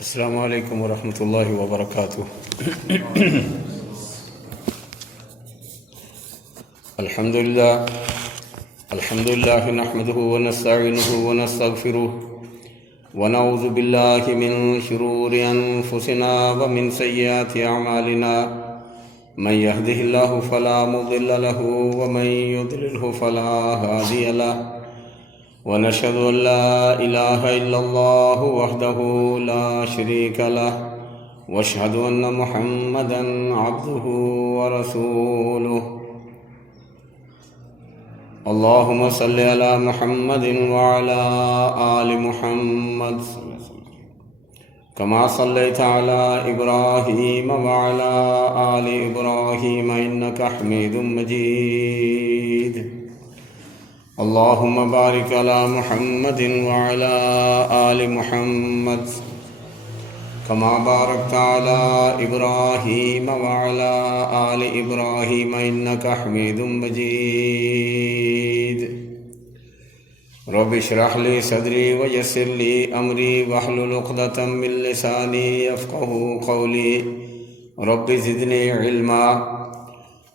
السلام علیکم ورحمۃ اللہ وبرکاتہ۔ الحمد للہ نحمده ونستعینه ونستغفره ونعوذ باللہ من شرور انفسنا ومن سیئات اعمالنا، من يهده الله فلا مضل له ومن يضلله فلا هادي له، ونشهد أن لا إله إلا الله وحده لا شريك له، واشهد أن محمدا عبده ورسوله۔ اللهم صل على محمد وعلى آل محمد كما صليت على إبراهيم وعلى آل إبراهيم إنك حميد مجيد۔ اللهم بارك على محمد وعلى آل محمد كما باركت على إبراهيم وعلى آل إبراهيم إنك حميد مجيد۔ رب اشرح لي صدري ويسر لي أمري واحلل عقدة من لساني يفقهوا قولي، رب زدني علما،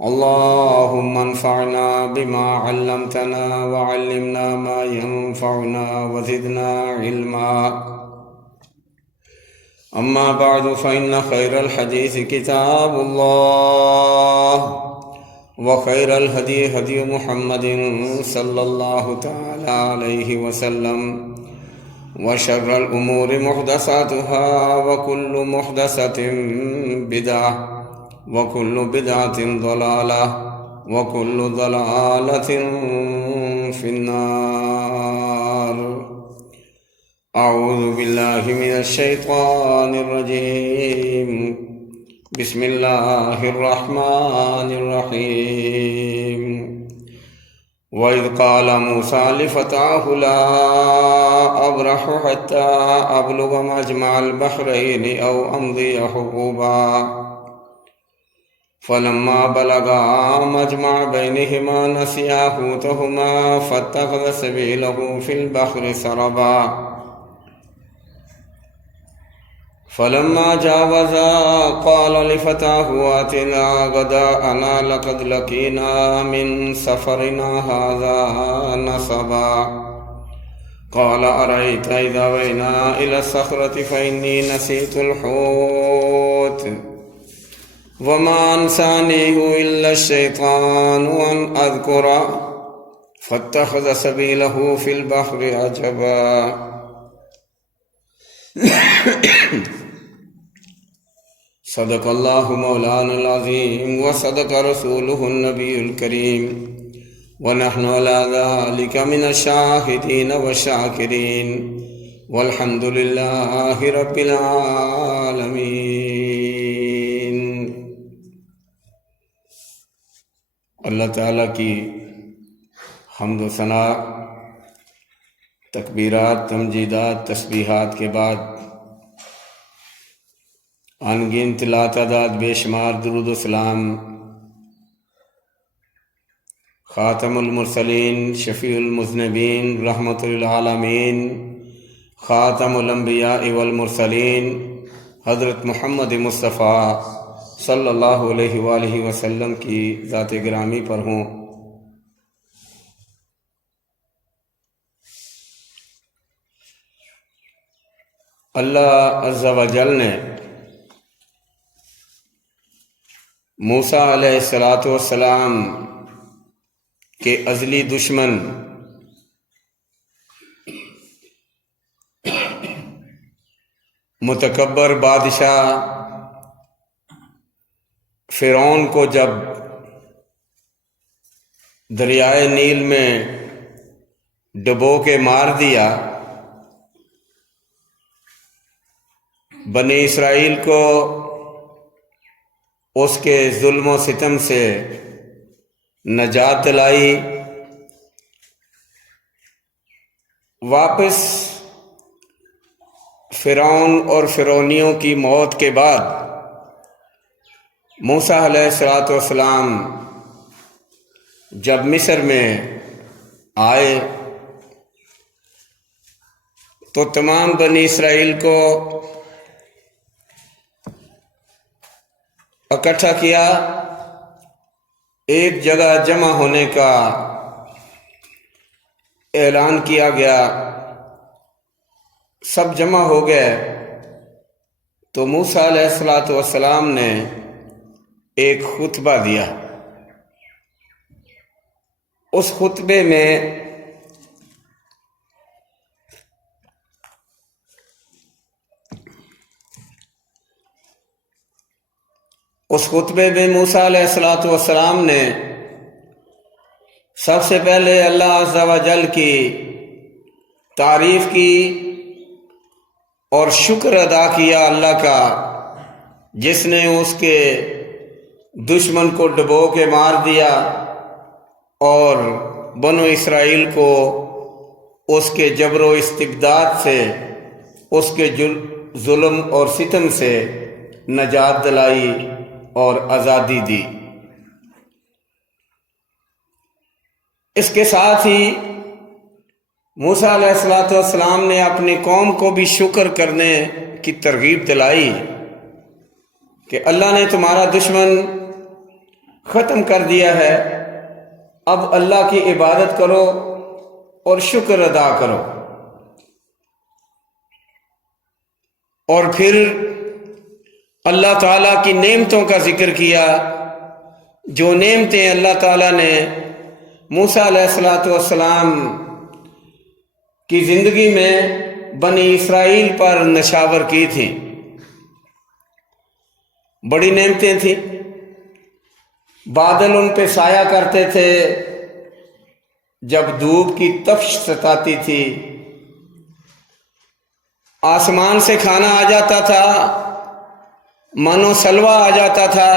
اللهم انفعنا بما علمتنا وعلمنا ما ينفعنا وزدنا علما۔ أما بعد فإن خير الحديث كتاب الله، وخير الهدي هدي محمد صلى الله تعالى عليه وسلم، وشر الأمور محدثاتها وكل محدثة بدعة وكل بدعة ضلالة وكل ضلالة في النار۔ أعوذ بالله من الشيطان الرجيم، بسم الله الرحمن الرحيم۔ وإذ قال موسى لفتاه لا أبرح حتى أبلغ مجمع البحرين أو أمضي حقوبا، فلما بلغا مجمع بينهما نسيا حوتهما فاتخذ سبيله في البحر سربا، فلما جاوزا قال لفتاه آتنا غداءنا لقد لقينا من سفرنا هذا نصبا، قال أرأيت إذا أوينا إلى الصخرة فإني نسيت الحوت وما أنسانيه إلا الشيطان أن أذكره فاتخذ سبيله في البحر عجبا۔ صدق اللہ مولانا العظیم وصدق رسولہ النبی الکریم، ونحن على ذلك من الشاہدین والشاکرین، والحمد للہ رب العالمین۔ اللہ تعالیٰ کی حمد و ثنا، تکبیرات، تمجیدات، تسبیحات کے بعد انگنت لاتعداد بے شمار درود و سلام خاتم المرسلین، شفیع المذنبین، رحمت للعالمین، خاتم الانبیاء والمرسلین، حضرت محمد مصطفیٰ صلی اللہ علیہ وآلہ وسلم کی ذات گرامی پر ہوں۔ اللہ عز و جل نے موسیٰ علیہ السلام کے ازلی دشمن متکبر بادشاہ فرعون کو جب دریائے نیل میں ڈبو کے مار دیا، بنی اسرائیل کو اس کے ظلم و ستم سے نجات دلائی، واپس فرعون اور فرعونیوں کی موت کے بعد موسیٰ علیہ السلام جب مصر میں آئے تو تمام بنی اسرائیل کو اکٹھا کیا، ایک جگہ جمع ہونے کا اعلان کیا گیا، سب جمع ہو گئے تو موسیٰ علیہ السلام نے ایک خطبہ دیا۔ اس خطبے میں موسیٰ علیہ السلام نے سب سے پہلے اللہ عز و جل کی تعریف کی اور شکر ادا کیا اللہ کا، جس نے اس کے دشمن کو ڈبو کے مار دیا اور بنو اسرائیل کو اس کے جبر و استبداد سے، اس کے ظلم اور ستم سے نجات دلائی اور آزادی دی۔ اس کے ساتھ ہی موسیٰ علیہ السلام نے اپنی قوم کو بھی شکر کرنے کی ترغیب دلائی کہ اللہ نے تمہارا دشمن ختم کر دیا ہے، اب اللہ کی عبادت کرو اور شکر ادا کرو۔ اور پھر اللہ تعالیٰ کی نعمتوں کا ذکر کیا، جو نعمتیں اللہ تعالیٰ نے موسیٰ علیہ السلام کی زندگی میں بنی اسرائیل پر نشاور کی تھیں۔ بڑی نعمتیں تھیں، بادل ان پہ سایہ کرتے تھے جب دھوپ کی تپش ستاتی تھی، آسمان سے کھانا آ جاتا تھا، من و سلوہ آ جاتا تھا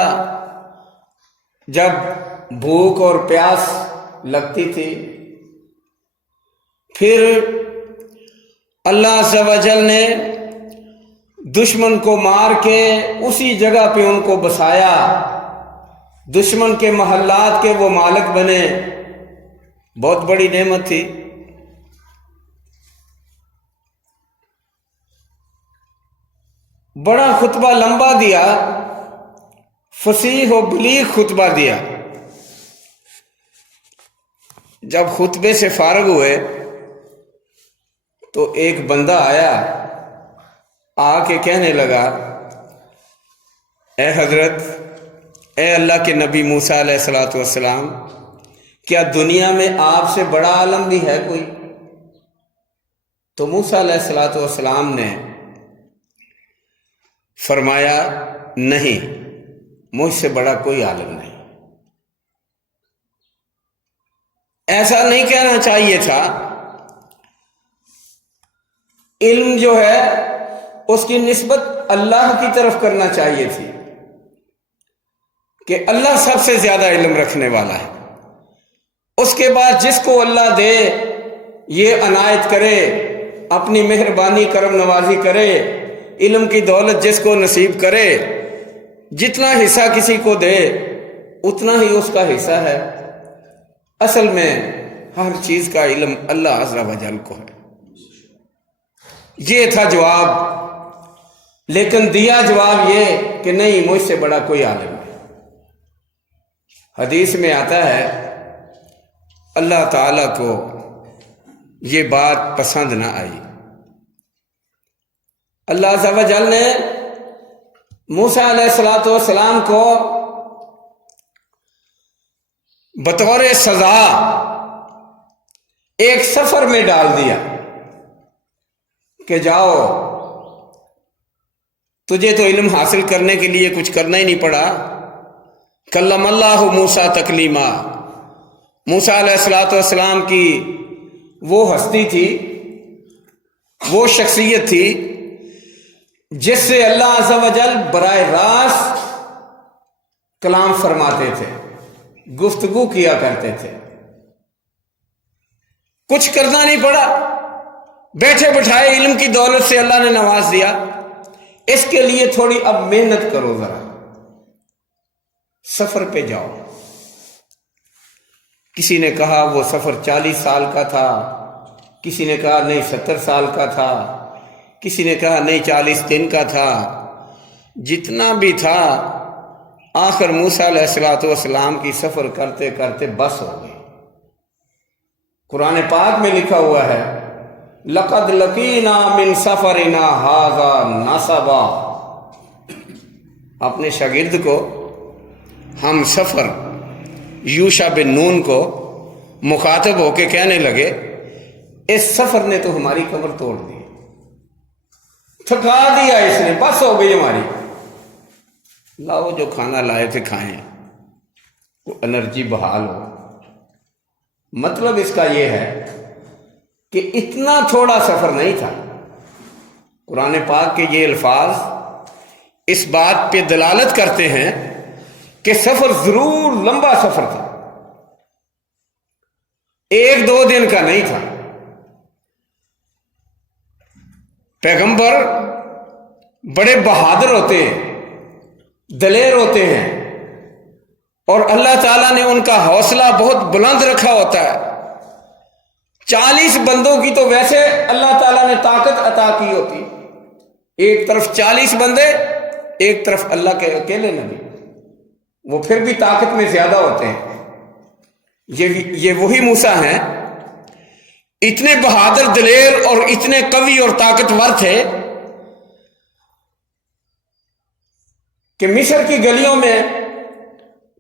جب بھوک اور پیاس لگتی تھی۔ پھر اللہ عز و جل نے دشمن کو مار کے اسی جگہ پہ ان کو بسایا، دشمن کے محلات کے وہ مالک بنے۔ بہت بڑی نعمت تھی۔ بڑا خطبہ لمبا دیا، فصیح و بلیغ خطبہ دیا۔ جب خطبے سے فارغ ہوئے تو ایک بندہ آیا، آ کے کہنے لگا، اے حضرت، اے اللہ کے نبی موسیٰ علیہ السلام، کیا دنیا میں آپ سے بڑا عالم بھی ہے کوئی؟ تو موسیٰ علیہ السلام نے فرمایا، نہیں، مجھ سے بڑا کوئی عالم نہیں۔ ایسا نہیں کہنا چاہیے تھا، علم جو ہے اس کی نسبت اللہ کی طرف کرنا چاہیے تھی کہ اللہ سب سے زیادہ علم رکھنے والا ہے، اس کے بعد جس کو اللہ دے یہ عنایت کرے، اپنی مہربانی کرم نوازی کرے، علم کی دولت جس کو نصیب کرے، جتنا حصہ کسی کو دے اتنا ہی اس کا حصہ ہے۔ اصل میں ہر چیز کا علم اللہ عز و جل کو ہے۔ یہ تھا جواب، لیکن دیا جواب یہ کہ نہیں، مجھ سے بڑا کوئی عالم نہیں۔ حدیث میں آتا ہے اللہ تعالیٰ کو یہ بات پسند نہ آئی۔ اللہ عز و جل نے موسیٰ علیہ السلام کو بطور سزا ایک سفر میں ڈال دیا کہ جاؤ، تجھے تو علم حاصل کرنے کے لیے کچھ کرنا ہی نہیں پڑا۔ کلم اللہ موسیٰ تکلیما، موسیٰ علیہ السلام کی وہ ہستی تھی، وہ شخصیت تھی جس سے اللہ عز و جل براہ راست کلام فرماتے تھے، گفتگو کیا کرتے تھے، کچھ کرنا نہیں پڑا، بیٹھے بٹھائے علم کی دولت سے اللہ نے نواز دیا۔ اس کے لیے تھوڑی اب محنت کرو، ذرا سفر پہ جاؤ۔ کسی نے کہا وہ سفر 40 سال کا تھا، کسی نے کہا نہیں 70 سال کا تھا، کسی نے کہا نہیں 40 دن کا تھا۔ جتنا بھی تھا آخر موسیٰ علیہ السلام کی سفر کرتے کرتے بس ہو گئی۔ قرآن پاک میں لکھا ہوا ہے لَقَدْ لَقِينَا مِنْ سَفَرِنَا هَذَا نَصَبًا، اپنے شاگرد کو ہم سفر یوشع بن نون کو مخاطب ہو کے کہنے لگے اس سفر نے تو ہماری کمر توڑ دی، تھکا دیا اس نے، بس ہو گئی ہماری، لاؤ جو کھانا لائے تھے کھائیں، وہ انرجی بحال ہو۔ مطلب اس کا یہ ہے کہ اتنا تھوڑا سفر نہیں تھا۔ قرآن پاک کے یہ الفاظ اس بات پہ دلالت کرتے ہیں کہ سفر ضرور لمبا سفر تھا، 1-2 دن کا نہیں تھا۔ پیغمبر بڑے بہادر ہوتے ہیں، دلیر ہوتے ہیں، اور اللہ تعالیٰ نے ان کا حوصلہ بہت بلند رکھا ہوتا ہے۔ 40 بندوں کی تو ویسے اللہ تعالیٰ نے طاقت عطا کی ہوتی، ایک طرف 40 بندے، ایک طرف اللہ کے اکیلے نبی، وہ پھر بھی طاقت میں زیادہ ہوتے ہیں۔ یہ وہی موسیٰ ہیں، اتنے بہادر، دلیر اور اتنے قوی اور طاقتور تھے کہ مصر کی گلیوں میں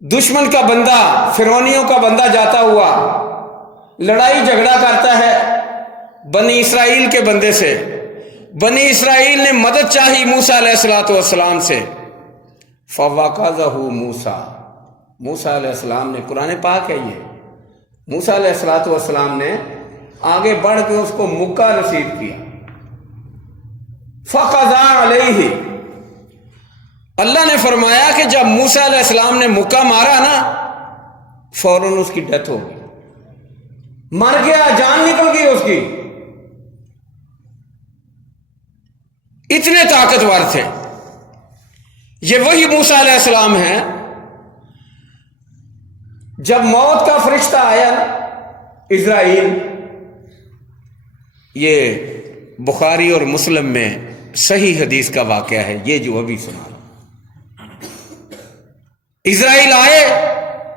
دشمن کا بندہ، فرعونیوں کا بندہ جاتا ہوا لڑائی جھگڑا کرتا ہے بنی اسرائیل کے بندے سے، بنی اسرائیل نے مدد چاہی موسیٰ علیہ السلام سے، فَوَقَذَهُ موسیٰ علیہ السلام نے، قرآن پاک ہے یہ، موسیٰ علیہ السلام نے آگے بڑھ کے اس کو مکہ نصیب کیا۔ فَقَضَى عَلَيْهِ، اللہ نے فرمایا کہ جب موسیٰ علیہ السلام نے مکہ مارا نا، فوراً اس کی ڈیتھ ہو گئی، مر گیا، جان نکل گئی اس کی، اتنے طاقتور تھے۔ یہ وہی موسیٰ علیہ السلام ہیں، جب موت کا فرشتہ آیا اسرائیل، یہ بخاری اور مسلم میں صحیح حدیث کا واقعہ ہے، یہ جو ابھی سنا، اسرائیل آئے،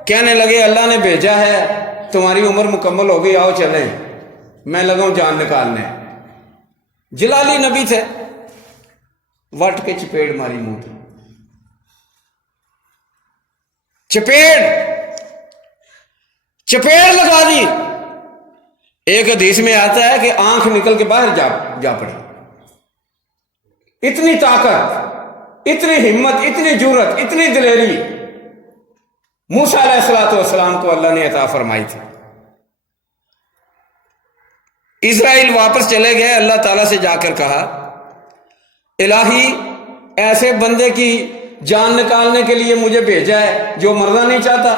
کہنے لگے اللہ نے بھیجا ہے، تمہاری عمر مکمل ہو گئی، آؤ چلیں، میں لگا ہوں جان نکالنے۔ جلالی نبی تھے، وٹ کے چپیڑ ماری منہ پہ، چپیڑ لگا دی۔ ایک حدیث میں آتا ہے کہ آنکھ نکل کے باہر جا پڑی۔ اتنی طاقت، اتنی ہمت، اتنی جرت، اتنی دلیری موسیٰ علیہ السلام کو اللہ نے عطا فرمائی تھی۔ اسرائیل واپس چلے گئے، اللہ تعالیٰ سے جا کر کہا الہی ایسے بندے کی جان نکالنے کے لیے مجھے بھیجا ہے جو مرنا نہیں چاہتا،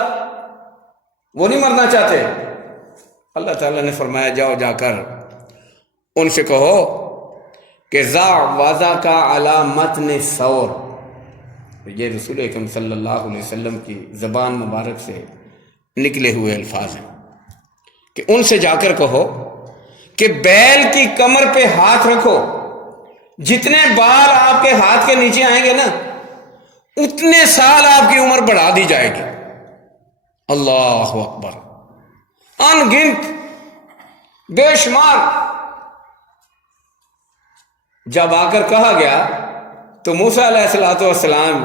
وہ نہیں مرنا چاہتے۔ اللہ تعالیٰ نے فرمایا جاؤ، جا کر ان سے کہو کہ ذا وضع کا علی متن ثور، یہ رسول اکرم صلی اللہ علیہ وسلم کی زبان مبارک سے نکلے ہوئے الفاظ ہیں، کہ ان سے جا کر کہو کہ بیل کی کمر پہ ہاتھ رکھو، جتنے بال آپ کے ہاتھ کے نیچے آئیں گے نا، اتنے سال آپ کی عمر بڑھا دی جائے گی۔ اللہ اکبر، ان گنت، بے شمار۔ جب آ کر کہا گیا تو موسیٰ علیہ السلام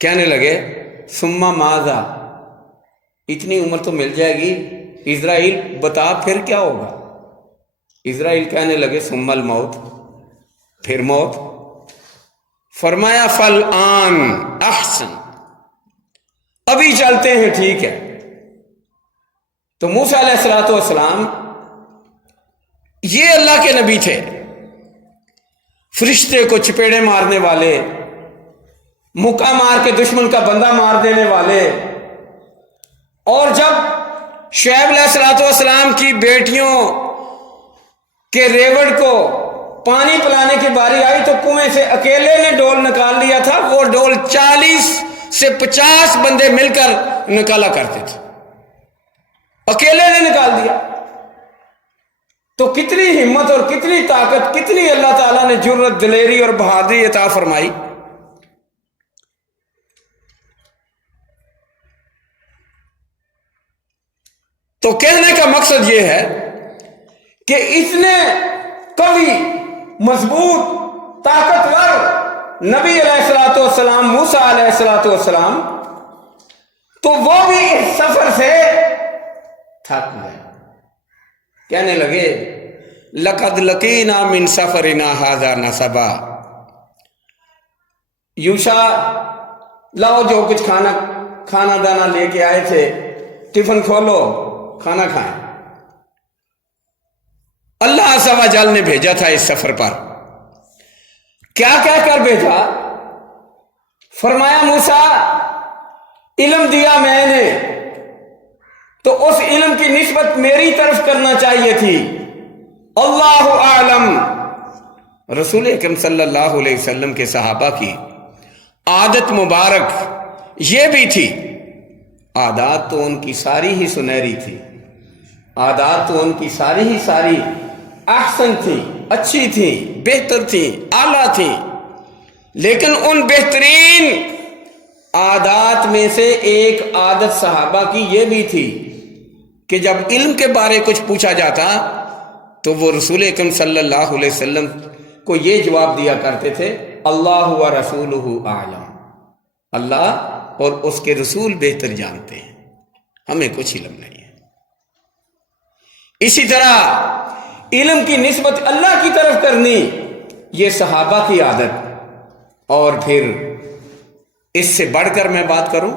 کہنے لگے ثم ماذا، اتنی عمر تو مل جائے گی، اسرائیل بتا پھر کیا ہوگا؟ اسرائیل کہنے لگے ثم الموت، پھر موت۔ فرمایا فالآن احسن، ابھی چلتے ہیں، ٹھیک ہے۔ تو موسیٰ علیہ السلام یہ اللہ کے نبی تھے، فرشتے کو چپیڑے مارنے والے، مکہ مار کے دشمن کا بندہ مار دینے والے۔ اور جب شعیب علیہ السلام کی بیٹیوں کے ریوڑ کو پانی پلانے کی باری آئی تو کنویں سے اکیلے نے ڈول نکال لیا تھا، وہ ڈول 40 سے 50 بندے مل کر نکالا کرتے تھے، اکیلے نے نکال دیا۔ تو کتنی ہمت اور کتنی طاقت، کتنی اللہ تعالیٰ نے جرت، دلیری اور بہادری عطا فرمائی۔ تو کہنے کا مقصد یہ ہے کہ اتنے قوی، مضبوط، طاقتور نبی علیہ الصلوۃ والسلام، موسیٰ علیہ الصلوۃ والسلام، تو وہ بھی اس سفر سے تھک گئے، کہنے لگے لقد لقینا من سفرنا ھذا نصبا، یوشع لاؤ جو کچھ کھانا دانا لے کے آئے تھے، ٹفن کھولو، کھانا کھائیں۔ اللہ عز و جل نے بھیجا تھا اس سفر پر، کیا کہہ کر بھیجا؟ فرمایا موسیٰ علم دیا میں نے تو اس علم کی نسبت میری طرف کرنا چاہیے تھی، اللہ اعلم۔ رسول اکرم صلی اللہ علیہ وسلم کے صحابہ کی عادت مبارک یہ بھی تھی، عادات تو ان کی ساری ہی سنہری تھی، عادات تو ان کی ساری ہی ساری احسن تھی، اچھی تھی، بہتر تھی، اعلیٰ تھی، لیکن ان بہترین عادات میں سے ایک عادت صحابہ کی یہ بھی تھی کہ جب علم کے بارے کچھ پوچھا جاتا تو وہ رسول اکرم صلی اللہ علیہ وسلم کو یہ جواب دیا کرتے تھے، اللہ و رسولہ اعلم، اللہ اور اس کے رسول بہتر جانتے ہیں، ہمیں کچھ علم نہیں ہے۔ اسی طرح علم کی نسبت اللہ کی طرف کرنی یہ صحابہ کی عادت۔ اور پھر اس سے بڑھ کر میں بات کروں،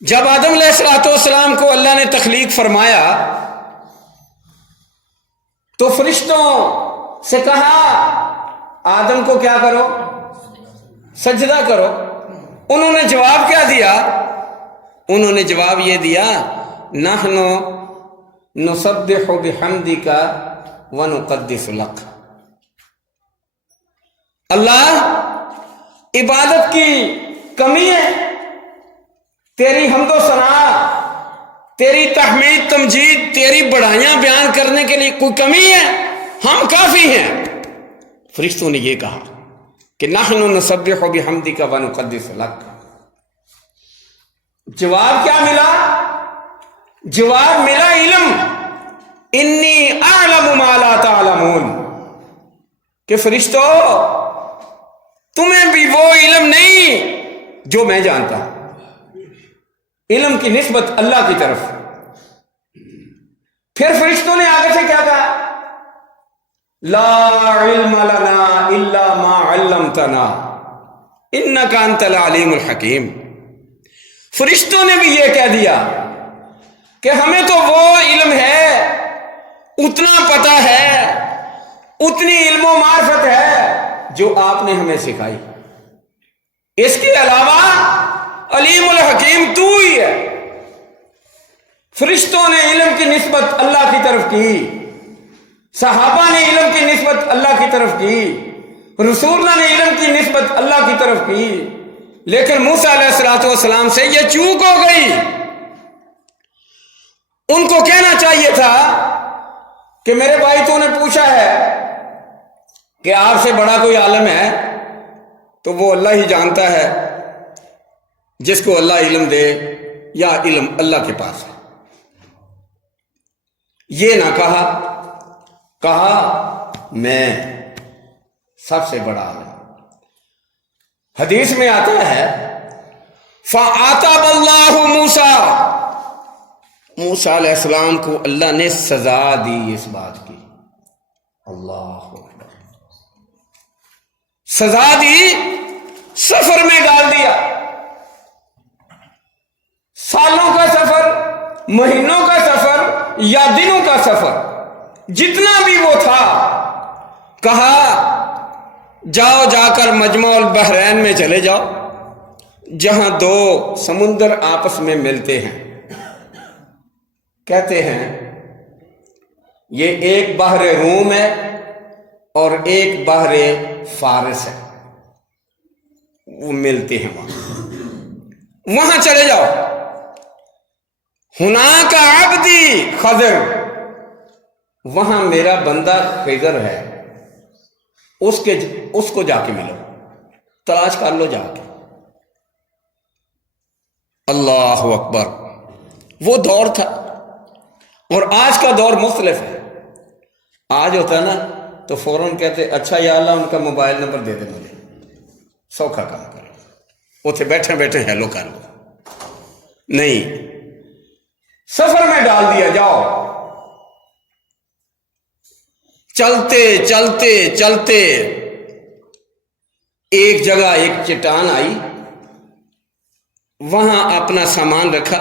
جب آدم علیہ السلام کو اللہ نے تخلیق فرمایا تو فرشتوں سے کہا آدم کو کیا کرو؟ سجدہ کرو۔ انہوں نے جواب کیا دیا؟ انہوں نے جواب یہ دیا، نحن نسبح بحمدک ونقدس لک، اللہ عبادت کی کمی ہے، تیری حمد و ثنا، تیری تحمید تمجید، تیری بڑھائیاں بیان کرنے کے لیے کوئی کمی ہے؟ ہم کافی ہیں۔ فرشتوں نے یہ کہا کہ نحن نسبح بحمدک ونقدس لک۔ جواب کیا ملا؟ جواب ملا علم، انی اعلم ما لا تعلمون، کہ فرشتوں تمہیں بھی وہ علم نہیں جو میں جانتا ہوں۔ علم کی نسبت اللہ کی طرف۔ پھر فرشتوں نے آگے سے کیا کہا؟ لا علم لنا الا ما علمتنا انک انت العلیم الحکیم۔ فرشتوں نے بھی یہ کہہ دیا کہ ہمیں تو وہ علم ہے، اتنا پتہ ہے، اتنی علم و معرفت ہے جو آپ نے ہمیں سکھائی، اس کے علاوہ علیم الحکیم تو ہی ہے۔ فرشتوں نے علم کی نسبت اللہ کی طرف کی، صحابہ نے علم کی نسبت اللہ کی طرف کی، رسولہ نے علم کی نسبت اللہ کی طرف کی، لیکن موسیٰ علیہ الصلوۃ والسلام سے یہ چوک ہو گئی۔ ان کو کہنا چاہیے تھا کہ میرے بھائی تو نے پوچھا ہے کہ آپ سے بڑا کوئی عالم ہے تو وہ اللہ ہی جانتا ہے، جس کو اللہ علم دے، یا علم اللہ کے پاس ہے۔ یہ نہ کہا میں سب سے بڑا عالم۔ حدیث میں آتا ہے فَعَاتَبَ اللَّهُ موسیٰ علیہ السلام کو اللہ نے سزا دی اس بات کی، اللہ اکبر، سزا دی، سفر میں ڈال دیا، سالوں کا سفر، مہینوں کا سفر یا دنوں کا سفر، جتنا بھی وہ تھا، کہا جاؤ جا کر مجمع البحرین میں چلے جاؤ، جہاں دو سمندر آپس میں ملتے ہیں، کہتے ہیں یہ ایک بحر روم ہے اور ایک بحر فارس ہے، وہ ملتے ہیں وہاں چلے جاؤ، ہناک عبدی خضر، وہاں میرا بندہ خضر ہے، اس کو جا کے ملو، تلاش کر لو جا کے۔ اللہ اکبر، وہ دور تھا، اور آج کا دور مختلف ہے۔ آج ہوتا نا تو فوراً کہتے اچھا یا اللہ ان کا موبائل نمبر دے دے مجھے، سوکھا کام کرو، اتنے بیٹھے بیٹھے ہیلو کر لو۔ نہیں، سفر میں ڈال دیا، جاؤ۔ چلتے چلتے چلتے ایک جگہ ایک چٹان آئی، وہاں اپنا سامان رکھا،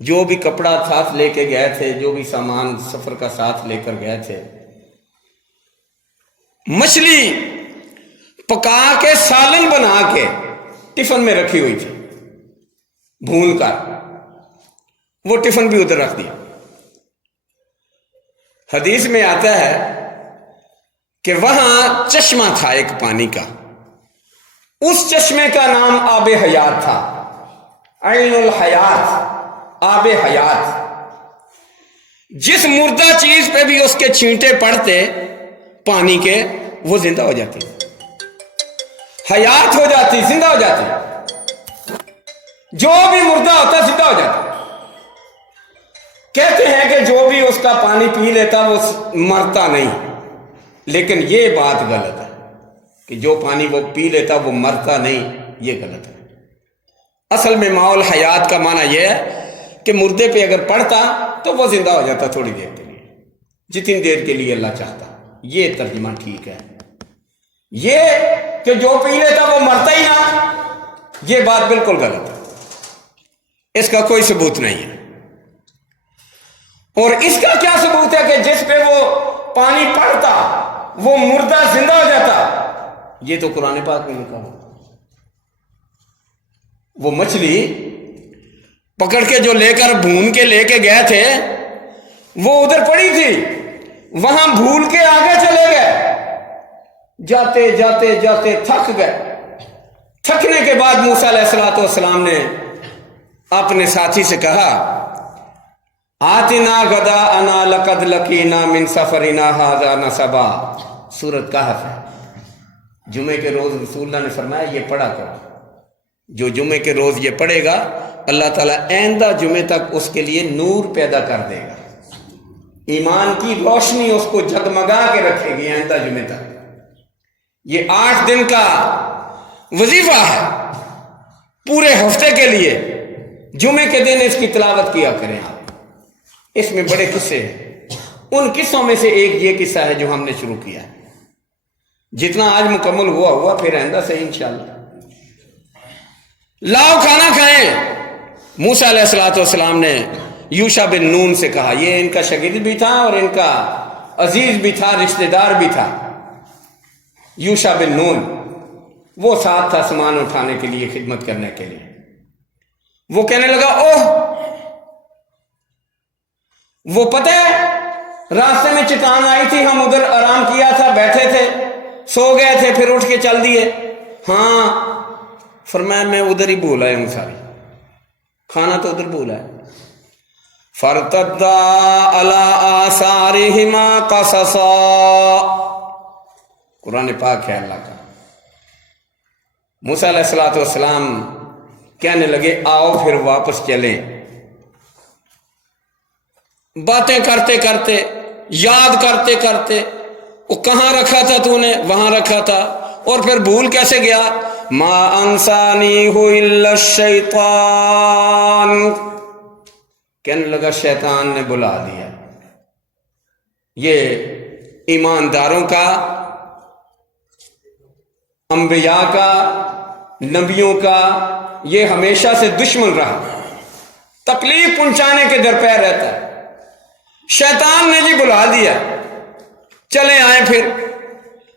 جو بھی کپڑا ساتھ لے کے گئے تھے، جو بھی سامان سفر کا ساتھ لے کر گئے تھے، مچھلی پکا کے سالن بنا کے ٹفن میں رکھی ہوئی تھی، بھون کر وہ ٹفن بھی ادھر رکھ دیا۔ حدیث میں آتا ہے کہ وہاں چشمہ تھا ایک پانی کا، اس چشمے کا نام آب حیات تھا، عین الحیات، آب حیات۔ جس مردہ چیز پہ بھی اس کے چھینٹے پڑتے پانی کے، وہ زندہ ہو جاتی، حیات ہو جاتی، زندہ ہو جاتی۔ جو بھی مردہ ہوتا زندہ ہو جاتا۔ کہتے ہیں کہ جو بھی اس کا پانی پی لیتا وہ مرتا نہیں، لیکن یہ بات غلط ہے کہ جو پانی وہ پی لیتا وہ مرتا نہیں، یہ غلط ہے۔ اصل میں ماء الحیات کا معنی یہ ہے کہ مردے پہ اگر پڑتا تو وہ زندہ ہو جاتا تھوڑی دیر کے لیے، جتنی دیر کے لیے اللہ چاہتا۔ یہ ترجمہ ٹھیک ہے۔ یہ کہ جو پی لیتا وہ مرتا ہی نہ، یہ بات بالکل غلط ہے، اس کا کوئی ثبوت نہیں ہے۔ اور اس کا کیا ثبوت ہے کہ جس پہ وہ پانی پڑتا وہ مردہ زندہ ہو جاتا؟ یہ تو قرآن پاک میں لکھا ہو۔ وہ مچھلی پکڑ کے جو لے کر بھون کے لے کے گئے تھے، وہ ادھر پڑی تھی، وہاں بھول کے آگے چلے گئے، جاتے جاتے جاتے تھک گئے۔ تھکنے کے بعد موسیٰ علیہ السلام نے اپنے ساتھی سے کہا آتنا غداءنا لقد لقینا من سفرنا ھذا نصبا۔ سورۃ کہف ہے۔ جمعے کے روز رسول اللہ نے فرمایا یہ پڑھا کرو، جو جمعے کے روز یہ پڑھے گا اللہ تعالیٰ آئندہ جمعے تک اس کے لیے نور پیدا کر دے گا، ایمان کی روشنی اس کو جگمگا کے رکھے گی آئندہ جمعے تک۔ یہ 8 دن کا وظیفہ ہے پورے ہفتے کے لیے، جمعے کے دن اس کی تلاوت کیا کریں آپ۔ اس میں بڑے قصے ہیں، ان قصوں میں سے ایک یہ قصہ ہے جو ہم نے شروع کیا ہے۔ جتنا آج مکمل ہوا پھر آئندہ سے انشاءاللہ۔ لاؤ کھانا کھائیں۔ موسیٰ علیہ السلام نے یوشع بن نون سے کہا، یہ ان کا شاگرد بھی تھا اور ان کا عزیز بھی تھا، رشتہ دار بھی تھا، یوشع بن نون۔ وہ ساتھ تھا سامان اٹھانے کے لیے، خدمت کرنے کے لیے۔ وہ کہنے لگا اوہ، وہ پتہ ہے راستے میں چٹان آئی تھی، ہم ادھر آرام کیا تھا، بیٹھے تھے، سو گئے تھے، پھر اٹھ کے چل دیے۔ ہاں، فرمایا میں ادھر ہی بھول آیا ہوں، ساری کھانا تو ادھر بھول آیا۔ فَارْتَدَّا عَلَىٰ آثَارِهِمَا قَصَصًا۔ قرآن پاک ہے اللہ کا۔ موسیٰ علیہ السلام کہنے لگے آؤ پھر واپس چلیں۔ باتیں کرتے کرتے، یاد کرتے کرتے، وہ کہاں رکھا تھا تو نے؟ وہاں رکھا تھا، اور پھر بھول کیسے گیا؟ ما انسانیہ الا الشیطان، کہنے لگا شیطان نے بلا دیا۔ یہ ایمانداروں کا، انبیاء کا، نبیوں کا یہ ہمیشہ سے دشمن رہا، تکلیف پہنچانے کے درپے رہتا ہے۔ شیطان نے جی بلا دیا، چلے آئے۔ پھر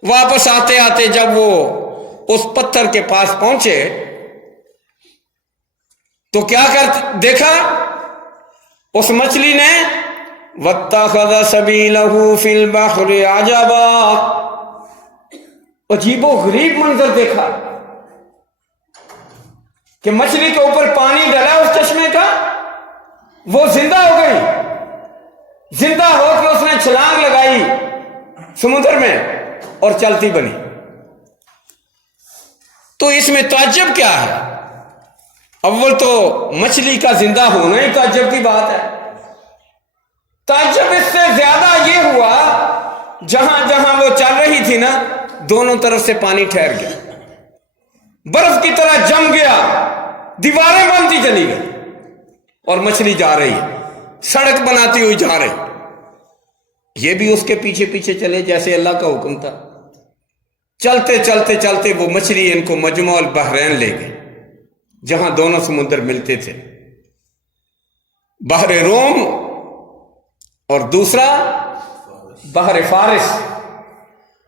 واپس آتے آتے جب وہ اس پتھر کے پاس پہنچے تو کیا دیکھا؟ اس مچھلی نے وَاتَّخَذَ سَبِيلَهُ فِي الْبَحْرِ عَجَبًا، عجیب و غریب منظر دیکھا کہ مچھلی کے اوپر پانی ڈلا اس چشمے کا، وہ زندہ ہو گئی، زندہ ہو کے اس نے چھلانگ لگائی سمندر میں اور چلتی بنی۔ تو اس میں تعجب کیا ہے اول تو مچھلی کا زندہ ہونا ہی تعجب کی بات ہے. تعجب اس سے زیادہ یہ ہوا جہاں جہاں وہ چل رہی تھی نا دونوں طرف سے پانی ٹھہر گیا, برف کی طرح جم گیا, دیواریں بنتی چلی گئی اور مچھلی جا رہی ہے, سڑک بناتی ہوئی جا رہی. یہ بھی اس کے پیچھے پیچھے چلے جیسے اللہ کا حکم تھا. چلتے چلتے چلتے وہ مچھلی ان کو مجمع البحرین لے گئی جہاں دونوں سمندر ملتے تھے, بحر روم اور دوسرا بحر فارس.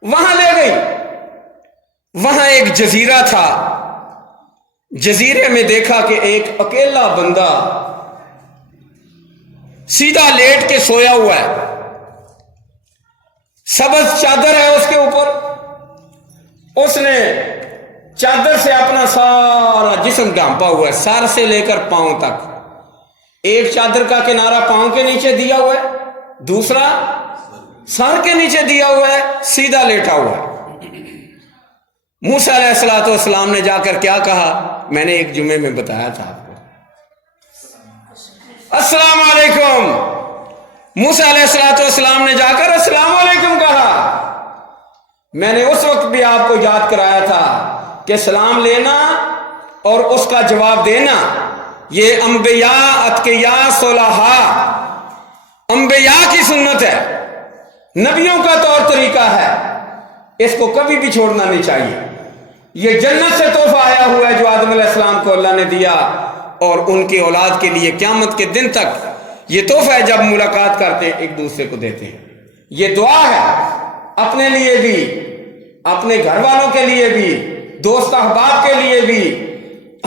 وہاں لے گئی. وہاں ایک جزیرہ تھا. جزیرے میں دیکھا کہ ایک اکیلا بندہ سیدھا لیٹ کے سویا ہوا ہے, سبز چادر ہے اس کے اوپر. اس نے چادر سے اپنا سارا جسم ڈھانپا ہوا ہے, سر سے لے کر پاؤں تک. ایک چادر کا کنارہ پاؤں کے نیچے دیا ہوا ہے, دوسرا سر کے نیچے دیا ہوا ہے, سیدھا لیٹا ہوا ہے. موسیٰ علیہ السلام نے جا کر کیا کہا, میں نے ایک جمعے میں بتایا تھا آپ کو, السلام علیکم. موسیٰ علیہ السلام نے جا کر السلام علیکم کہا. میں نے اس وقت بھی آپ کو یاد کرایا تھا کہ سلام لینا اور اس کا جواب دینا یہ انبیاء, اتقیاء, صلحاء, انبیاء کی سنت ہے, نبیوں کا طور طریقہ ہے. اس کو کبھی بھی چھوڑنا نہیں چاہیے. یہ جنت سے تحفہ آیا ہوا ہے جو آدم علیہ السلام کو اللہ نے دیا اور ان کی اولاد کے لیے قیامت کے دن تک یہ تحفہ ہے. جب ملاقات کرتے ایک دوسرے کو دیتے ہیں. یہ دعا ہے اپنے لیے بھی, اپنے گھر والوں کے لیے بھی, دوست احباب کے لیے بھی,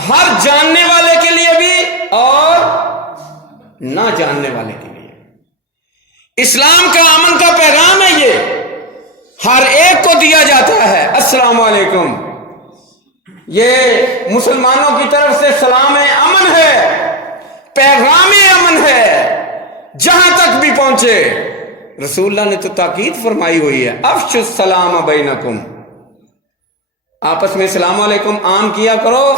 ہر جاننے والے کے لیے بھی اور نہ جاننے والے کے لیے. اسلام کا امن کا پیغام ہے, یہ ہر ایک کو دیا جاتا ہے. السلام علیکم, یہ مسلمانوں کی طرف سے سلام امن ہے, پیغام امن ہے. جہاں تک بھی پہنچے رسول اللہ نے تو تاکید فرمائی ہوئی ہے, افشوا السلام بینکم, آپس میں السلام علیکم عام کیا کرو,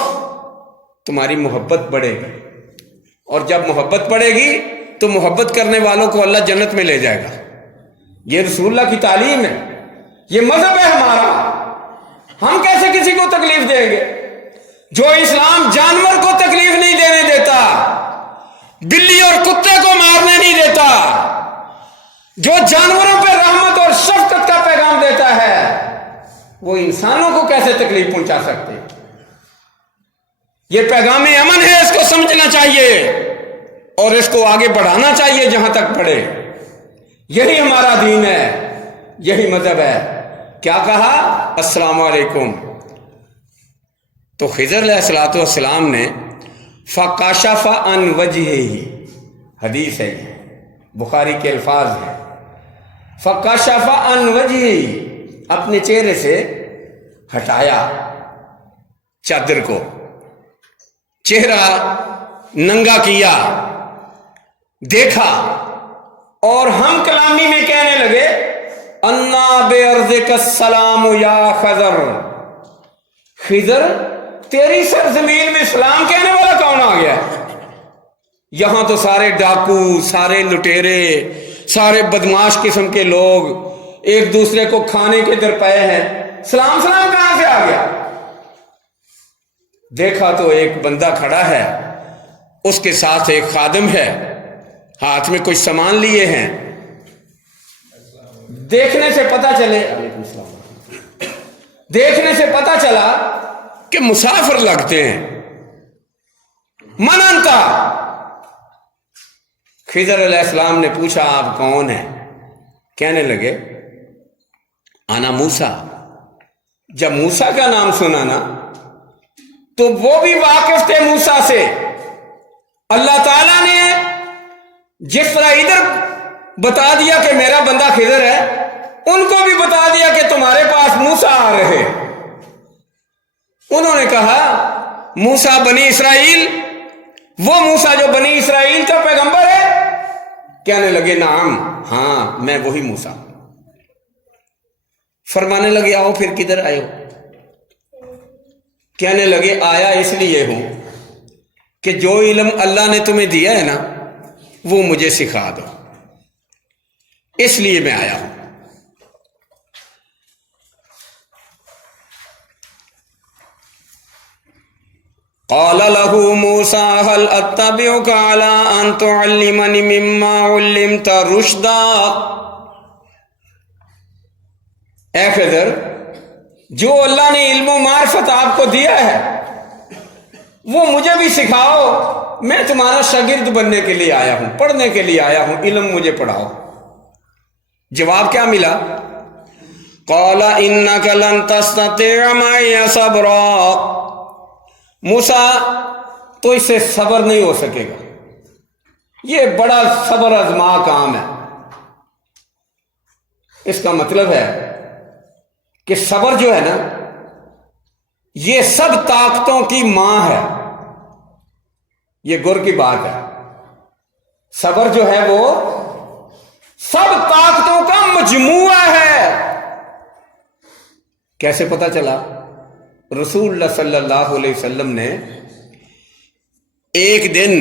تمہاری محبت بڑھے گی. اور جب محبت بڑھے گی تو محبت کرنے والوں کو اللہ جنت میں لے جائے گا. یہ رسول اللہ کی تعلیم ہے, یہ مذہب ہے ہمارا. ہم کیسے کسی کو تکلیف دیں گے؟ جو اسلام جانور کو تکلیف نہیں دینے دیتا, بلی اور کتے کو مارنے نہیں دیتا, جو جانوروں پہ رحمت اور شفقت کا پیغام دیتا ہے, وہ انسانوں کو کیسے تکلیف پہنچا سکتے؟ یہ پیغام امن ہے, اس کو سمجھنا چاہیے اور اس کو آگے بڑھانا چاہیے جہاں تک بڑھے. یہی ہمارا دین ہے, یہی مذہب ہے. کیا کہا؟ السلام علیکم. تو خضر علیہ السلام نے فَكَشَفَ عَنْ وَجْهِهِ, حدیث ہے, بخاری کے الفاظ ہیں, فَكَشَفَ عَنْ وَجْهِهِ, اپنے چہرے سے ہٹایا چادر کو, چہرہ ننگا کیا, دیکھا, اور ہم کلامی میں کہنے لگے انا بِأَرْضِكَ السلام یا خضر, خضر تیری سرزمین میں سلام کہنے والا کون آ گیا؟ یہاں تو سارے ڈاکو, سارے لٹیرے, سارے بدماش قسم کے لوگ ایک دوسرے کو کھانے کے در پائے ہیں, سلام کہاں سے آ گیا؟ دیکھا تو ایک بندہ کھڑا ہے, اس کے ساتھ ایک خادم ہے, ہاتھ میں کوئی سامان لیے ہیں. دیکھنے سے پتا چلے, دیکھنے سے پتا چلا کہ مسافر لگتے ہیں. من انتا؟ خضر علیہ السلام نے پوچھا آپ کون ہیں؟ کہنے لگے انا موسیٰ. جب موسیٰ کا نام سنا نا تو وہ بھی واقف تھے موسیٰ سے. اللہ تعالیٰ نے جس طرح ادھر بتا دیا کہ میرا بندہ خضر ہے, ان کو بھی بتا دیا کہ تمہارے پاس موسیٰ آ رہے. انہوں نے کہا موسیٰ بنی اسرائیل, وہ موسیٰ جو بنی اسرائیل کا پیغمبر ہے؟ کہنے لگے نعم, ہاں میں وہی موسیٰ. فرمانے لگے آؤ پھر کدھر آئے ہو؟ کہنے لگے آیا اس لیے ہوں کہ جو علم اللہ نے تمہیں دیا ہے نا وہ مجھے سکھا دو، اس لیے میں آیا ہوں۔ قال له موسى هل اتبعك على ان تعلمني مما علمت رشدا۔ اے خضر، جو اللہ نے علم و معرفت آپ کو دیا ہے وہ مجھے بھی سکھاؤ، میں تمہارا شاگرد بننے کے لیے آیا ہوں، پڑھنے کے لیے آیا ہوں، علم مجھے پڑھاؤ۔ جواب کیا ملا؟ قال انك لن تستطيع معي صبرا۔ موسیٰ تو اس سے صبر نہیں ہو سکے گا، یہ بڑا صبر آزما کام ہے۔ اس کا مطلب ہے کہ صبر جو ہے نا یہ سب طاقتوں کی ماں ہے، یہ گر کی بات ہے۔ صبر جو ہے وہ سب طاقتوں کا مجموعہ ہے۔ کیسے پتا چلا؟ رسول اللہ صلی اللہ علیہ وسلم نے ایک دن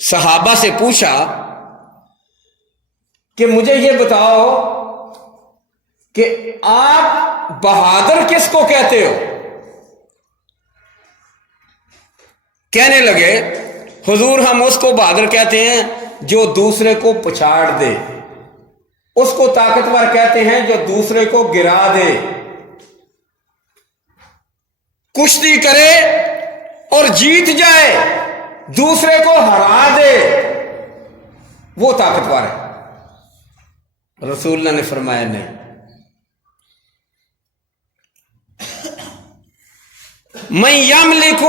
صحابہ سے پوچھا کہ مجھے یہ بتاؤ کہ آپ بہادر کس کو کہتے ہو؟ کہنے لگے حضور ہم اس کو بہادر کہتے ہیں جو دوسرے کو پچھاڑ دے، اس کو طاقتور کہتے ہیں جو دوسرے کو گرا دے، کشتی کرے اور جیت جائے، دوسرے کو ہرا دے، وہ طاقتور ہے۔ رسول اللہ نے فرمایا نہیں، من یملک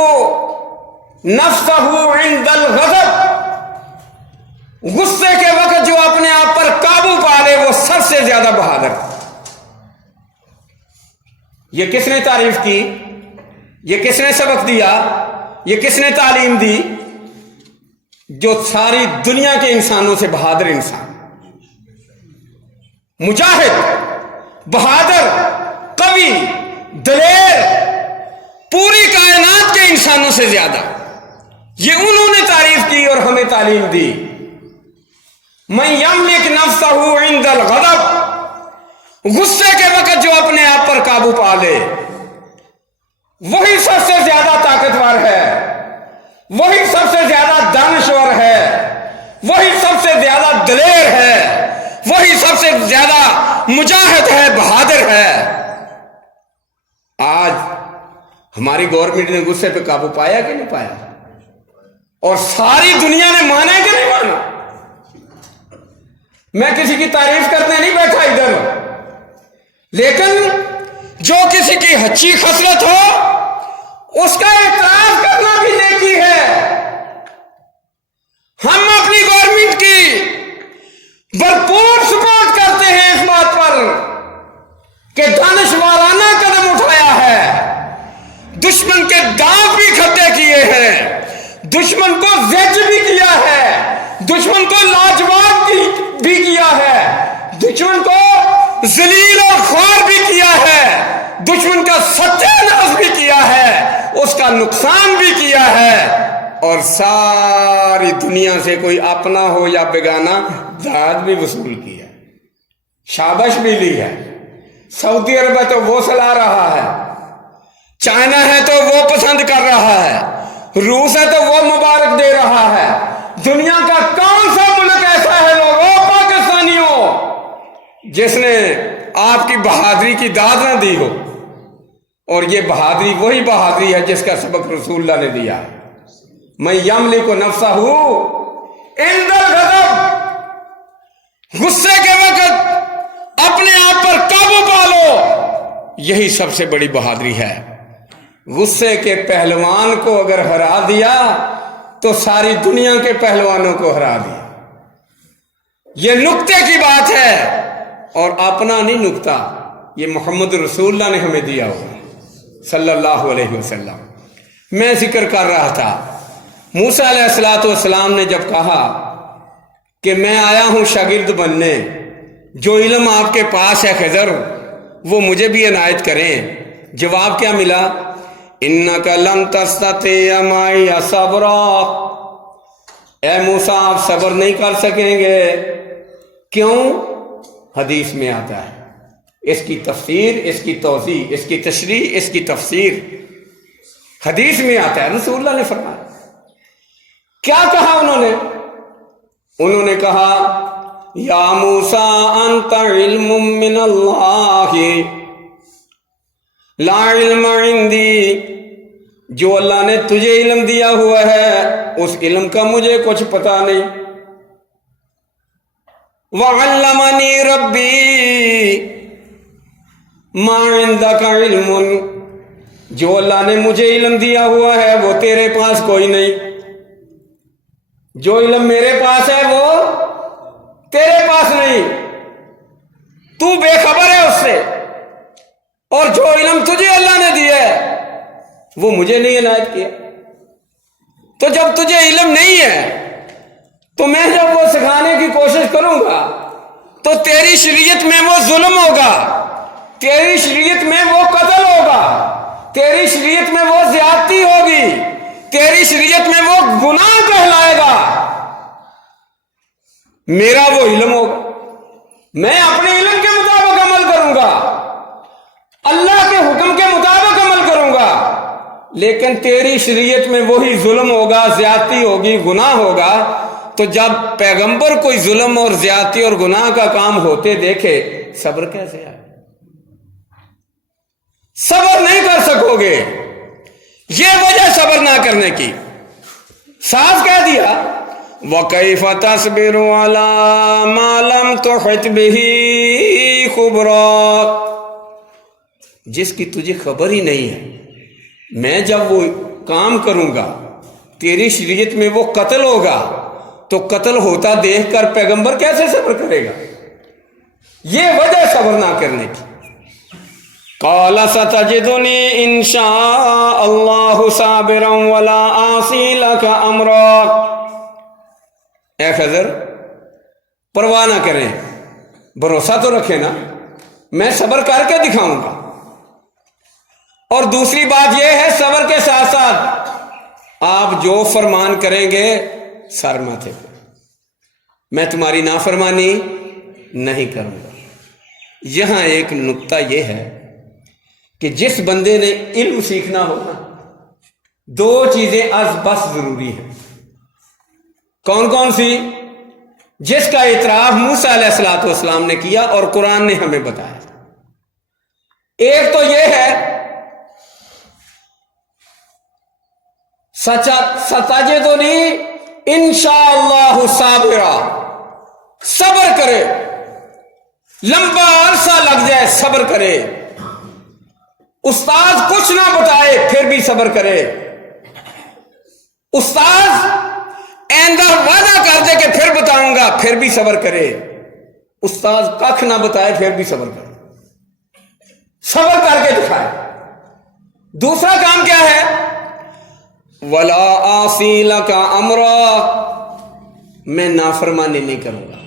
نفسہ عند الغضب، غصے کے وقت جو اپنے آپ پر قابو پا لے وہ سب سے زیادہ بہادر۔ یہ کس نے تعریف کی؟ یہ کس نے سبق دیا؟ یہ کس نے تعلیم دی؟ جو ساری دنیا کے انسانوں سے بہادر انسان، مجاہد، بہادر، قوی، دلیر، پوری کائنات کے انسانوں سے زیادہ، یہ انہوں نے تعریف کی اور ہمیں تعلیم دی۔ من یملک نفسہ عند الغضب، غصے کے وقت جو اپنے آپ پر قابو پا لے وہی سب سے زیادہ طاقتور ہے، وہی سب سے زیادہ دانشور ہے، وہی سب سے زیادہ دلیر ہے، وہی سب سے زیادہ مجاہد ہے، بہادر ہے۔ آج ہماری گورنمنٹ نے غصے پہ قابو پایا کہ نہیں پایا؟ اور ساری دنیا نے مانا کہ نہیں مانا؟ میں کسی کی تعریف کرنے نہیں بیٹھا ادھر، لیکن جو کسی کی اچھی خصلت ہو اس کا اعتراف کرنا بھی نیکی ہے۔ ہم اپنی گورنمنٹ کی بھرپور سپورٹ کرتے ہیں اس بات پر کہ دانشورانہ قدم اٹھایا ہے، دشمن کے دانت بھی کھٹے کیے ہیں، دشمن کو زج بھی کیا ہے، دشمن کو لاجواب بھی کیا ہے، دشمن کو ذلیل اور خوار بھی کیا ہے، دشمن کا ستیہ ناش بھی کیا ہے، اس کا نقصان بھی کیا ہے، اور ساری دنیا سے کوئی اپنا ہو یا بیگانہ داد بھی وصول کیا، شابش بھی لی ہے۔ سعودی عرب ہے تو وہ سلا رہا ہے، چائنا ہے تو وہ پسند کر رہا ہے، روس ہے تو وہ مبارک دے رہا ہے۔ دنیا کا کون سا ملک ایسا ہے لوگوں، پاکستانیوں، جس نے آپ کی بہادری کی داد نہ دی ہو؟ اور یہ بہادری وہی بہادری ہے جس کا سبق رسول اللہ نے دیا ہے۔ من یملک نفسہ عند الغضب، غصے کے وقت اپنے آپ پر قابو پا لو، یہی سب سے بڑی بہادری ہے۔ غصے کے پہلوان کو اگر ہرا دیا تو ساری دنیا کے پہلوانوں کو ہرا دیا۔ یہ نکتے کی بات ہے اور اپنا نہیں نکتا، یہ محمد رسول اللہ نے ہمیں دیا ہوا صلی اللہ علیہ وسلم۔ میں ذکر کر رہا تھا موسیٰ علیہ السلام نے جب کہا کہ میں آیا ہوں شاگرد بننے، جو علم آپ کے پاس ہے خضر وہ مجھے بھی عنایت کریں، جواب کیا ملا؟ انک لن تستطیع معی صبرا، اے موسیٰ آپ صبر نہیں کر سکیں گے۔ کیوں؟ حدیث میں آتا ہے، اس کی تفسیر، اس کی توضیح، اس کی تشریح، اس کی تفسیر حدیث میں آتا ہے۔ رسول اللہ نے فرمایا، کیا کہا انہوں نے کہا یا موسیٰ انت علم من اللہ لا علم عندی، جو اللہ نے تجھے علم دیا ہوا ہے اس علم کا مجھے کچھ پتا نہیں۔ وعلمنی ربی ما عندک علم، جو اللہ نے مجھے علم دیا ہوا ہے وہ تیرے پاس کوئی نہیں، جو علم میرے پاس ہے وہ تیرے پاس نہیں، تو بے خبر ہے اس سے، اور جو علم تجھے اللہ نے دیا ہے وہ مجھے نہیں عنایت کیا۔ تو جب تجھے علم نہیں ہے تو میں جب وہ سکھانے کی کوشش کروں گا تو تیری شریعت میں وہ ظلم ہوگا، تیری شریعت میں وہ قتل ہوگا، تیری شریعت میں وہ زیادتی ہوگی، تیری شریعت میں وہ گناہ کہلائے گا۔ میرا وہ علم ہوگا، میں اپنے علم کے مطابق عمل کروں گا، اللہ کے حکم کے مطابق عمل کروں گا، لیکن تیری شریعت میں وہی ظلم ہوگا، زیادتی ہوگی، گناہ ہوگا۔ تو جب پیغمبر کوئی ظلم اور زیادتی اور گناہ کا کام ہوتے دیکھے، صبر کیسے آئے؟ صبر نہیں کر سکو گے، یہ وجہ صبر نہ کرنے کی۔ ساتھ کہہ دیا وَكَيْفَ تَصْبِرُ عَلَى مَا لَمْ تُحِطْ بِهِ خُبْرًا، جس کی تجھے خبر ہی نہیں ہے، میں جب وہ کام کروں گا، تیری شریعت میں وہ قتل ہوگا، تو قتل ہوتا دیکھ کر پیغمبر کیسے صبر کرے گا؟ یہ وجہ صبر نہ کرنے کی۔ قال ستجدنی ان شاء اللہ صابرا ولا اعصی لک امرا، اے خضر پرواہ نہ کریں، بھروسہ تو رکھیں نا، میں صبر کر کے دکھاؤں گا۔ اور دوسری بات یہ ہے، صبر کے ساتھ ساتھ آپ جو فرمان کریں گے سر ماتھے پہ، میں تمہاری نافرمانی نہیں کروں گا۔ یہاں ایک نقطہ یہ ہے کہ جس بندے نے علم سیکھنا ہوگا، دو چیزیں از بس ضروری ہیں۔ کون کون سی؟ جس کا اعتراف موسیٰ علیہ الصلوۃ والسلام نے کیا اور قرآن نے ہمیں بتایا۔ ایک تو یہ ہے ستجدنی انشاءاللہ صابرا، صبر کرے، لمبا عرصہ لگ جائے صبر کرے، استاد کچھ نہ بتائے پھر بھی صبر کرے، استاد آئندہ وعدہ کر دے کہ پھر بتاؤں گا پھر بھی صبر کرے، استاد کچھ نہ بتائے پھر بھی صبر کرے، صبر کر کے دکھائے۔ دوسرا کام کیا ہے؟ وَلَا آسِی لَکَ أَمْرًا، میں نافرمانی نہیں کروں گا۔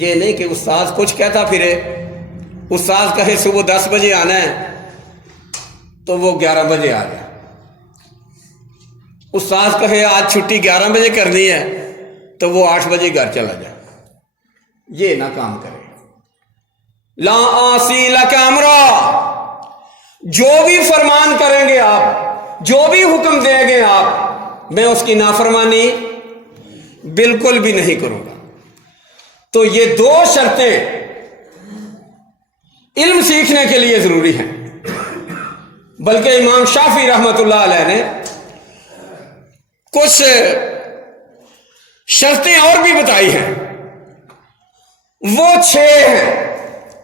یہ نہیں کہ استاد کچھ کہتا پھرے، استاد کہے صبح 10 بجے آنا ہے تو وہ 11 بجے آ جائے، استاد کہے آج چھٹی 11 بجے کرنی ہے تو وہ 8 بجے گھر چلا جائے۔ یہ نہ کام کرے۔ لا آسی لک امرا، جو بھی فرمان کریں گے آپ، جو بھی حکم دیں گے آپ، میں اس کی نافرمانی بالکل بھی نہیں کروں گا۔ تو یہ دو شرطیں علم سیکھنے کے لیے ضروری ہیں۔ بلکہ امام شافعی رحمۃ اللہ علیہ نے کچھ شرطیں اور بھی بتائی ہیں، وہ 6 ہیں۔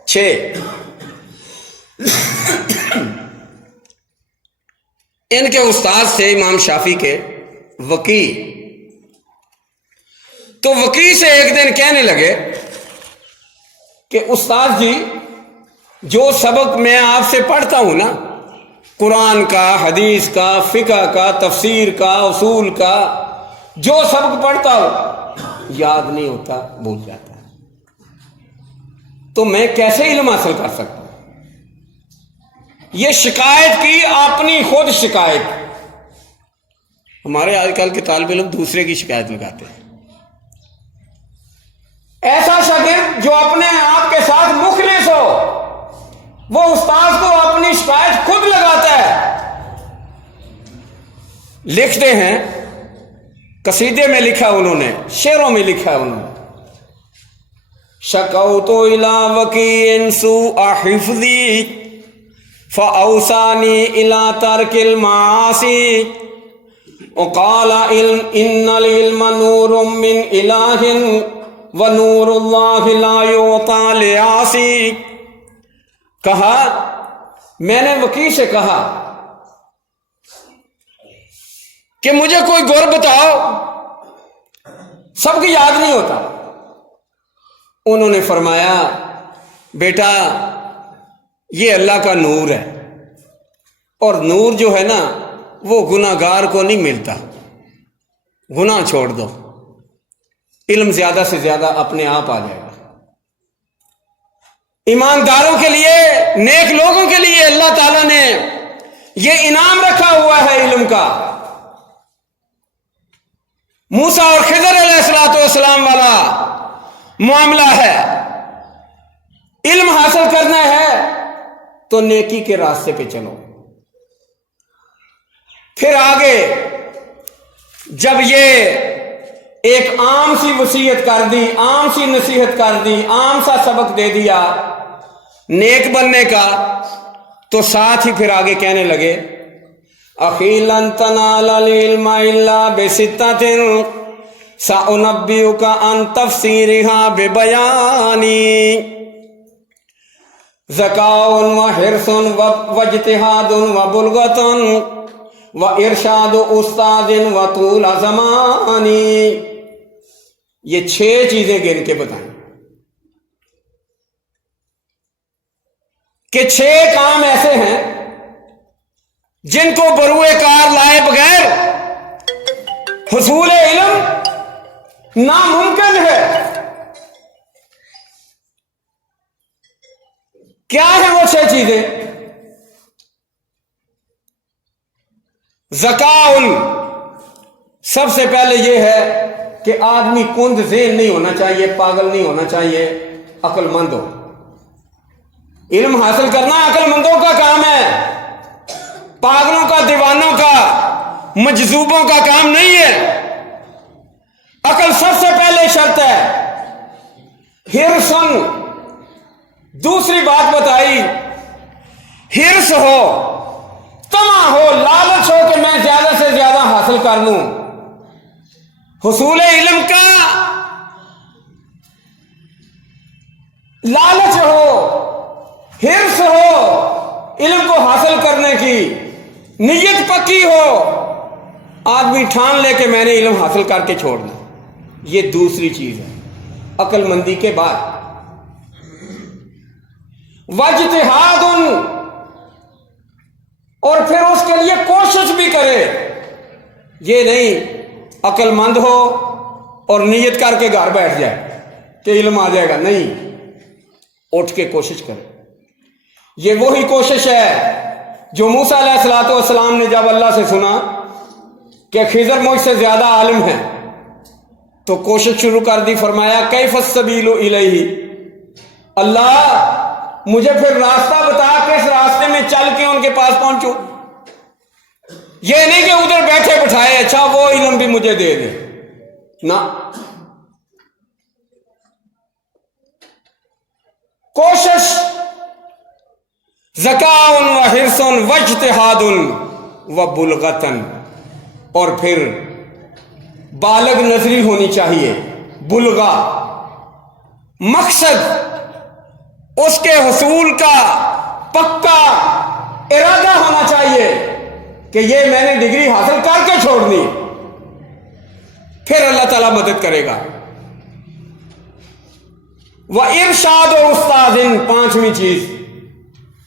6 ان کے استاد سے امام شافعی کے وکی، تو وکی سے ایک دن کہنے لگے کہ استاد جی، جو سبق میں آپ سے پڑھتا ہوں نا، قرآن کا، حدیث کا، فقہ کا، تفسیر کا، اصول کا، جو سبق پڑھتا ہوں یاد نہیں ہوتا، بھول جاتا ہے، تو میں کیسے علم حاصل کر سکتا ہوں؟ یہ شکایت کی اپنی خود شکایت. ہمارے آج کل کے طالب علم دوسرے کی شکایت لگاتے ہیں. ایسا شاگرد جو اپنے آپ کے ساتھ مخلص ہو وہ استاد کو اپنی شکایت خود لگاتا ہے. لکھتے ہیں قصیدے میں لکھا انہوں نے, شعروں میں لکھا انہوں نے, شکوت الی وکیع سوء حفظی فاوصانی الی ترک المعاصی وقال ان العلم نور من الہ ونور اللہ لا یعطی لعاصی. کہا میں نے وکیع سے کہا کہ مجھے کوئی گور بتاؤ, سب کی یاد نہیں ہوتا. انہوں نے فرمایا بیٹا یہ اللہ کا نور ہے, اور نور جو ہے نا وہ گناہ گار کو نہیں ملتا. گناہ چھوڑ دو, علم زیادہ سے زیادہ اپنے آپ آ جائے گا. ایمانداروں کے لیے, نیک لوگوں کے لیے اللہ تعالیٰ نے یہ انعام رکھا ہوا ہے علم کا. موسیٰ اور خضر علیہ الصلوۃ والسلام والا معاملہ ہے. علم حاصل کرنا ہے تو نیکی کے راستے پہ چلو. پھر آگے جب یہ ایک عام سی وصیت کر دی, عام سی نصیحت کر دی, عام سا سبق دے دیا نیک بننے کا, تو ساتھ ہی پھر آگے کہنے لگے اخی لن تنال العلم الا بستۃ سأنبئک عن تفسیرها ببیانی ذکاء وحرص واجتہاد وبلغۃ وارشاد استاد وطول زمانی. یہ 6 چیزیں گن کے بتائیں کہ 6 کام ایسے ہیں جن کو بروئے کار لائے بغیر حصول علم ناممکن ہے. کیا ہیں وہ 6 چیزیں؟ ذکاء, سب سے پہلے یہ ہے کہ آدمی کند ذہن نہیں ہونا چاہیے, پاگل نہیں ہونا چاہیے, عقل مند ہو. علم حاصل کرنا عقل مندوں کا کام ہے, پاگلوں کا, دیوانوں کا, مجذوبوں کا کام نہیں ہے. عقل سب سے پہلے شرط ہے. حرص, دوسری بات بتائی, حرص ہو, طمع ہو, لالچ ہو کہ میں زیادہ سے زیادہ حاصل کر لوں. حصول علم کا لالچ ہو, حرص ہو, علم کو حاصل کرنے کی نیت پکی ہو, آدمی ٹھان لے کہ میں نے علم حاصل کر کے چھوڑنا. یہ دوسری چیز ہے عقل مندی کے بعد. واجتہاد, اور پھر اس کے لیے کوشش بھی کرے. یہ نہیں عقل مند ہو اور نیت کر کے گھر بیٹھ جائے کہ علم آ جائے گا. نہیں, اٹھ کے کوشش کرے. یہ وہی کوشش ہے جو موسیٰ علیہ الصلوۃ والسلام نے جب اللہ سے سنا کہ خضر مجھ سے زیادہ عالم ہے تو کوشش شروع کر دی. فرمایا کیف السبیل الیہ, اللہ مجھے پھر راستہ بتا, کس راستے میں چل کے ان کے پاس پہنچوں. یہ نہیں کہ ادھر بیٹھے بٹھائے اچھا وہ علم بھی مجھے دے دے, نہ. کوشش, ذکاء وحرص واجتہاد وبلغۃ, اور پھر بالغ نظری ہونی چاہیے. بلغہ, مقصد, اس کے حصول کا پکا ارادہ ہونا چاہیے کہ یہ میں نے ڈگری حاصل کر کے چھوڑنی. پھر اللہ تعالیٰ مدد کرے گا. وارشاد و استاد, 5ویں چیز,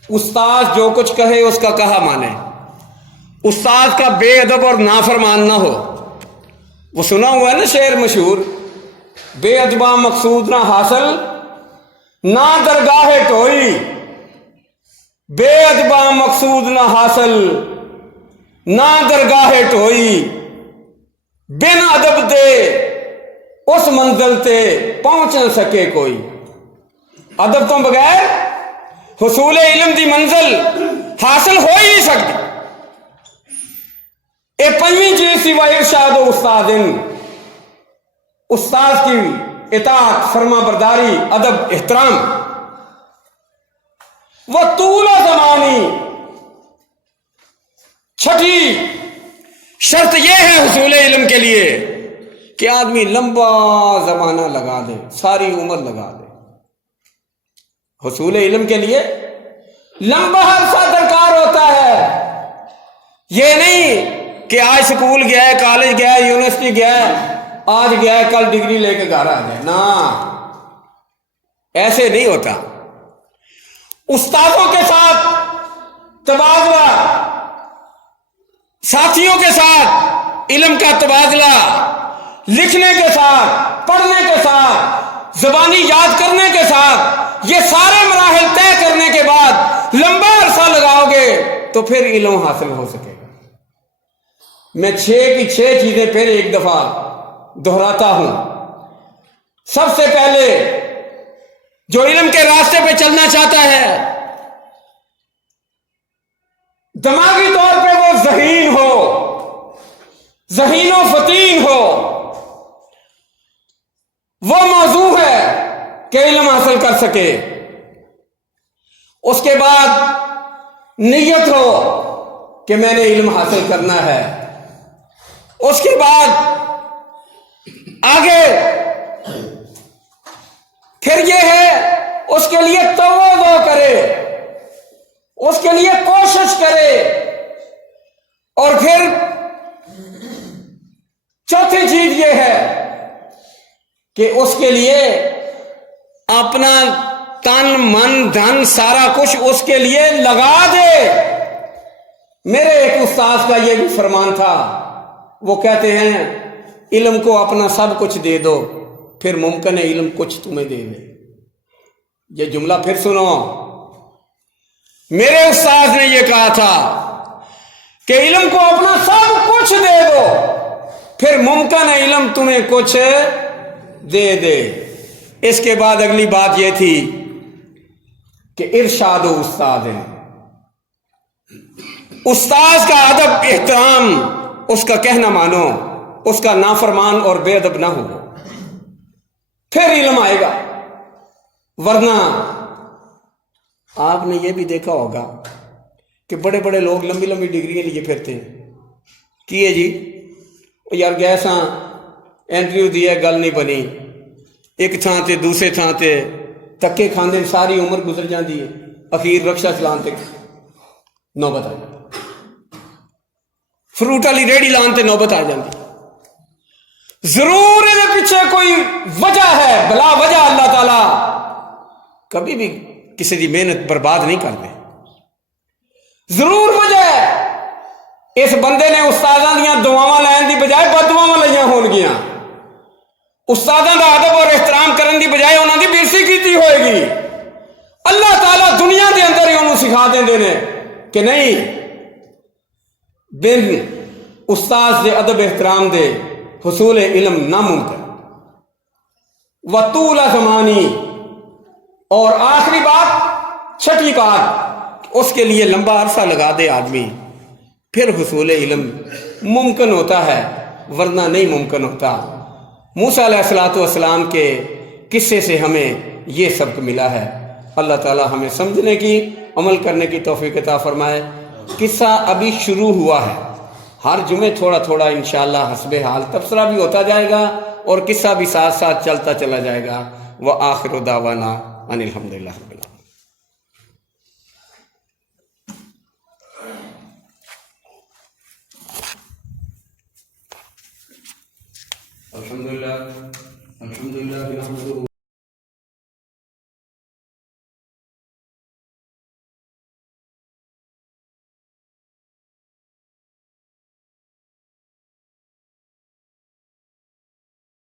استاد جو کچھ کہے اس کا کہا مانے. استاد کا بے ادب اور نافرمان نہ ہو. وہ سنا ہوا ہے نا شعر مشہور, بے ادبا مقصود نہ حاصل نہ درگاہ ٹوئی. بے ادبا مقصود نہ حاصل نہ درگاہ ٹوئی بن ادب دے اس منزل تے پہنچ نہ سکے کوئی. ادب تو بغیر حصول علم دی منزل حاصل ہو ہی نہیں سکتی. اے پنجویں چیز سی. و ارشاد و استاد استاد کی اطاعت فرما برداری ادب احترام. وہ طول زمانی چھٹی شرط یہ ہے حصول علم کے لیے کہ آدمی لمبا زمانہ لگا دے, ساری عمر لگا دے. حصول علم کے لیے لمبا عرصہ درکار ہوتا ہے. یہ نہیں کہ آج اسکول گیا ہے, کالج گیا ہے, یونیورسٹی گیا ہے, آج گیا ہے کل ڈگری لے کے گھر آ جائے. نا, ایسے نہیں ہوتا. استادوں کے ساتھ تبادلہ, ساتھیوں کے ساتھ علم کا تبادلہ, لکھنے کے ساتھ, پڑھنے کے ساتھ, زبانی یاد کرنے کے ساتھ, یہ سارے مراحل طے کرنے کے بعد لمبا عرصہ لگاؤ گے تو پھر علم حاصل ہو سکے گا. میں 6 کی 6 چیزیں پھر ایک دفعہ دہراتا ہوں. سب سے پہلے جو علم کے راستے پہ چلنا چاہتا ہے, دماغی طور پہ وہ ذہین ہو, ذہین و فطین ہو, وہ موضوع ہے کہ علم حاصل کر سکے. اس کے بعد نیت ہو کہ میں نے علم حاصل کرنا ہے. اس کے بعد آگے پھر یہ ہے اس کے لیے تواضع کرے, اس کے لیے کوشش کرے. اور پھر چوتھی چیز یہ ہے کہ اس کے لیے اپنا تن من دھن سارا کچھ اس کے لیے لگا دے. میرے ایک استاد کا یہ بھی فرمان تھا, وہ کہتے ہیں علم کو اپنا سب کچھ دے دو, پھر ممکن ہے علم کچھ تمہیں دے دے. یہ جملہ پھر سنو. میرے استاد نے یہ کہا تھا کہ علم کو اپنا سب کچھ دے دو, پھر ممکن ہے علم تمہیں کچھ دے دے. اس کے بعد اگلی بات یہ تھی کہ ارشاد و استاد, استاد کا ادب احترام, اس کا کہنا مانو, اس کا نافرمان اور بے ادب نہ ہو, پھر علم آئے گا. ورنہ آپ نے یہ بھی دیکھا ہوگا کہ بڑے بڑے لوگ لمبی لمبی ڈگریاں لیے پھرتے ہیں. کیے جی یار گیساں انٹرویو دیا, گل نہیں بنی, ایک تھان تے دوسرے تھان تے تکے کھاندے ساری عمر گزر جاتی ہے, اخیر رکشا چلان تے نوبت آ جاتی, فروٹ والی ریڑھی لان تے نوبت آ جاتی. ضرور یہ پیچھے کوئی وجہ ہے, بلا وجہ اللہ تعالی کبھی بھی کسی دی محنت برباد نہیں کرتے. ضرور وجہ ہے. اس بندے نے استاداں دیاں دعاواں لین دی بجائے بد دعاواں لئیاں ہون گیاں. استاداں دا ادب اور احترام کرن دی بجائے انہاں دی بےزتی کیتی ہوئے گی. اللہ تعالیٰ دنیا دے اندر ہی انہوں سکھا دیندے نے کہ نہیں, بن استاد دے ادب احترام دے حصول علم ناممکن. وطول زمانی. اور آخری بات, چھٹی بات, اس کے لیے لمبا عرصہ لگا دے آدمی, پھر حصول علم ممکن ہوتا ہے, ورنہ نہیں ممکن ہوتا. موسیٰ علیہ السلام کے قصے سے ہمیں یہ سبق ملا ہے. اللہ تعالی ہمیں سمجھنے کی, عمل کرنے کی توفیق عطا فرمائے. قصہ ابھی شروع ہوا ہے, ہر جمعے تھوڑا تھوڑا انشاءاللہ حسب حال تبصرہ بھی ہوتا جائے گا اور قصہ بھی ساتھ ساتھ چلتا چلا جائے گا. وآخر دعوانا ان الحمدللہ رب العالمین. الحمدللہ